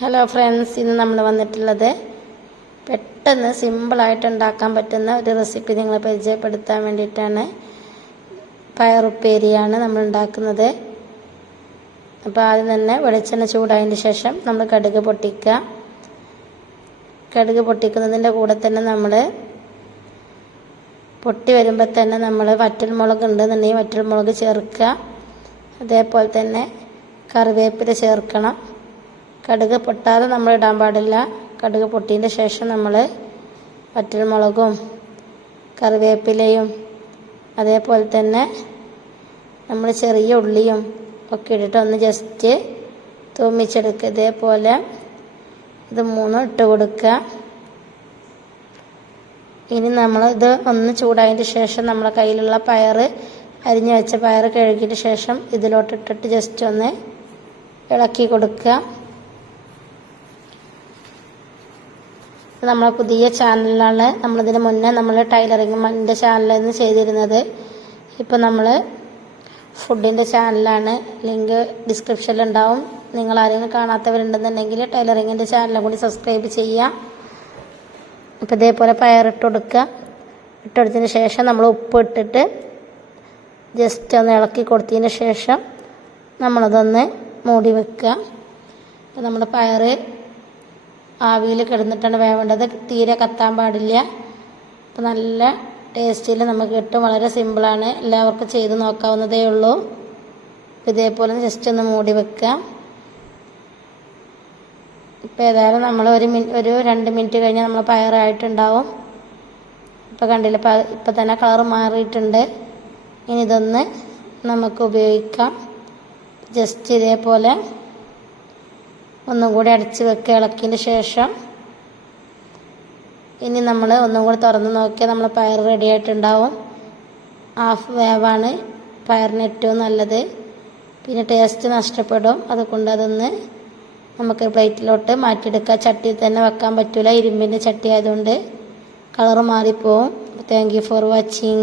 Hello friends, ഇന്ന് നമ്മൾ വന്നിട്ടുള്ളത് പെട്ടെന്ന് സിമ്പിളായിട്ട് ഉണ്ടാക്കാൻ പറ്റുന്ന ഒരു റെസിപ്പി നിങ്ങളെ പരിചയപ്പെടുത്താൻ വേണ്ടിയിട്ടാണ്. പയറുപ്പേരിയാണ് നമ്മൾ ഉണ്ടാക്കുന്നത്. അപ്പോൾ ആദ്യം തന്നെ വെളിച്ചെണ്ണ ചൂടായതിന് ശേഷം നമ്മൾ കടുക് പൊട്ടിക്കുക. കടുക് പൊട്ടിക്കുന്നതിൻ്റെ കൂടെ തന്നെ നമ്മൾ പൊട്ടി വരുമ്പോൾ തന്നെ നമ്മൾ വറ്റൽമുളക് ഉണ്ടെന്നുണ്ടെങ്കിൽ വറ്റൽമുളക് ചേർക്കുക. അതേപോലെ തന്നെ കറിവേപ്പില ചേർക്കണം. കടുക് പൊട്ടാതെ നമ്മൾ ഇടാൻ പാടില്ല. കടുക് പൊട്ടിയതിൻ്റെ ശേഷം നമ്മൾ വറ്റൽമുളകും കറിവേപ്പിലയും അതേപോലെ തന്നെ നമ്മൾ ചെറിയ ഉള്ളിയും ഒക്കെ ഇട്ടിട്ട് ഒന്ന് ജസ്റ്റ് തൂമിച്ചെടുക്കുക. ഇതേപോലെ ഇത് മൂന്നും ഇട്ട് കൊടുക്കുക. ഇനി നമ്മൾ ഇത് ഒന്ന് ചൂടായതിന് ശേഷം നമ്മളെ കയ്യിലുള്ള അരിഞ്ഞു വെച്ച പയർ കഴുകിയതിന് ശേഷം ഇതിലോട്ടിട്ടിട്ട് ജസ്റ്റ് ഒന്ന് ഇളക്കി കൊടുക്കുക. നമ്മളെ പുതിയ ചാനലിലാണ്. നമ്മളിതിന് മുന്നേ നമ്മൾ ടൈലറിങ്ങിൻ്റെ ചാനലിൽ ചെയ്തിരുന്നത്. ഇപ്പോൾ നമ്മൾ ഫുഡിൻ്റെ ചാനലാണ്. ലിങ്ക് ഡിസ്ക്രിപ്ഷനിലുണ്ടാവും. നിങ്ങൾ ആരെങ്കിലും കാണാത്തവരുണ്ടെന്നുണ്ടെങ്കിൽ ടൈലറിങ്ങിൻ്റെ ചാനലും കൂടി സബ്സ്ക്രൈബ് ചെയ്യാം. അപ്പോൾ ഇതേപോലെ പയറിട്ട് കൊടുക്കുക. ഇട്ടെടുത്തതിന് ശേഷം നമ്മൾ ഉപ്പ് ഇട്ടിട്ട് ജസ്റ്റ് ഒന്ന് ഇളക്കി കൊടുത്തതിന് ശേഷം നമ്മളതൊന്ന് മൂടി വെക്കുക. അപ്പോൾ നമ്മുടെ പയർ ആവിയിൽ കിടന്നിട്ടാണ് വേവേണ്ടത്. തീരെ കത്താൻ പാടില്ല. അപ്പോൾ നല്ല ടേസ്റ്റിൽ നമുക്ക് കിട്ടും. വളരെ സിമ്പിളാണ്. എല്ലാവർക്കും ചെയ്ത് നോക്കാവുന്നതേ ഉള്ളൂ. ഇതേപോലെ ജസ്റ്റ് ഒന്ന് മൂടി വെക്കുക. ഇപ്പോൾ ഏതായാലും നമ്മൾ ഒരു 2 മിനിറ്റ് കഴിഞ്ഞാൽ നമ്മൾ പയറായിട്ടുണ്ടാവും. ഇപ്പോൾ കണ്ടില്ല, ഇപ്പോൾ തന്നെ കളർ മാറിയിട്ടുണ്ട്. ഇനി ഇതൊന്ന് നമുക്ക് ഉപയോഗിക്കാം. ജസ്റ്റ് ഇതേപോലെ ഒന്നും കൂടി അടച്ച് വെക്കുക. ഇളക്കിയതിന് ശേഷം ഇനി നമ്മൾ ഒന്നും കൂടി തുറന്ന് നോക്കിയാൽ നമ്മൾ പയർ റെഡി ആയിട്ടുണ്ടാവും. ഹാഫ് വേവാണ് പയറിന് ഏറ്റവും നല്ലത്. പിന്നെ ടേസ്റ്റ് നഷ്ടപ്പെടും. അതുകൊണ്ട് അതൊന്ന് നമുക്ക് പ്ലേറ്റിലോട്ട് മാറ്റിയെടുക്കുക. ചട്ടിയിൽ തന്നെ വെക്കാൻ പറ്റില്ല. ഇരുമ്പിൻ്റെ ചട്ടി ആയതുകൊണ്ട് കളർ മാറിപ്പോവും. Thank you for watching.